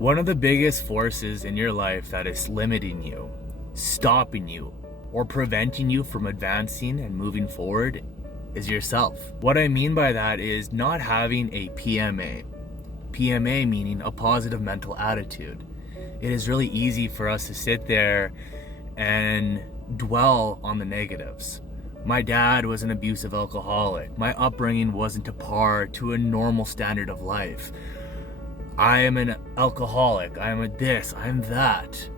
One of the biggest forces in your life that is limiting you, stopping you, or preventing you from advancing and moving forward is yourself. What I mean by that is not having a PMA. PMA meaning a positive mental attitude. It is really easy for us to sit there and dwell on the negatives. My dad was an abusive alcoholic. My upbringing wasn't to par to a normal standard of life. I am an alcoholic. I am a this, I'm that.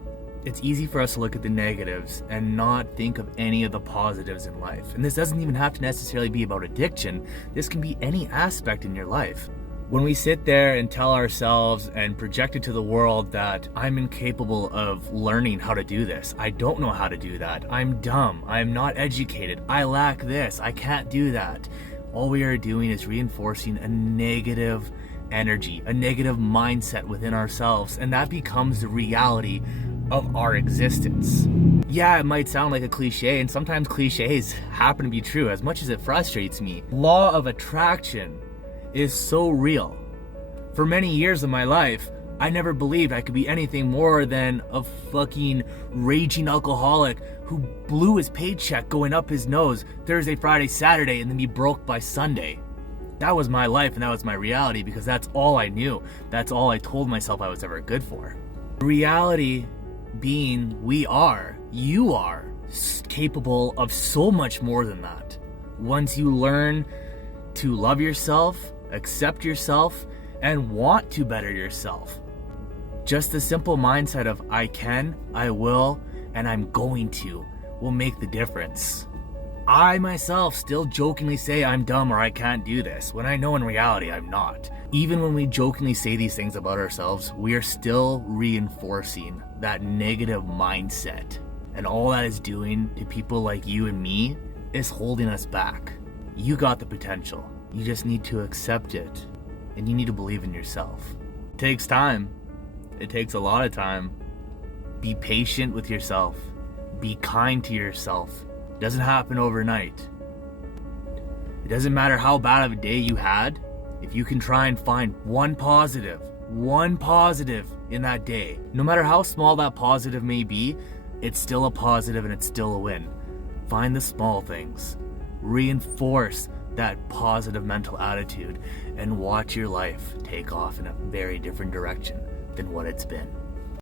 It's easy for us to look at the negatives and not think of any of the positives in life. And this doesn't even have to necessarily be about addiction. This can be any aspect in your life. When we sit there and tell ourselves and project it to the world that I'm incapable of learning how to do this, I don't know how to do that, I'm dumb, I'm not educated, I lack this, I can't do that, all we are doing is reinforcing a negative energy, a negative mindset within ourselves, and that becomes the reality of our existence. Yeah, it might sound like a cliche, and sometimes cliches happen to be true, as much as it frustrates me. Law of attraction is so real. For many years of my life, I never believed I could be anything more than a fucking raging alcoholic who blew his paycheck going up his nose Thursday, Friday, Saturday, and then be broke by Sunday. That was my life and that was my reality because that's all I knew. That's all I told myself I was ever good for. Reality being you are capable of so much more than that. Once you learn to love yourself, accept yourself, and want to better yourself. Just the simple mindset of I can, I will, and I'm going to will make the difference. I myself still jokingly say I'm dumb or I can't do this, when I know in reality I'm not. Even when we jokingly say these things about ourselves, we are still reinforcing that negative mindset. And all that is doing to people like you and me is holding us back. You got the potential. You just need to accept it, and you need to believe in yourself. It takes time. It takes a lot of time. Be patient with yourself. Be kind to yourself. It doesn't happen overnight. It doesn't matter how bad of a day you had, if you can try and find one positive in that day, no matter how small that positive may be, it's still a positive and it's still a win. Find the small things. Reinforce that positive mental attitude and watch your life take off in a very different direction than what it's been.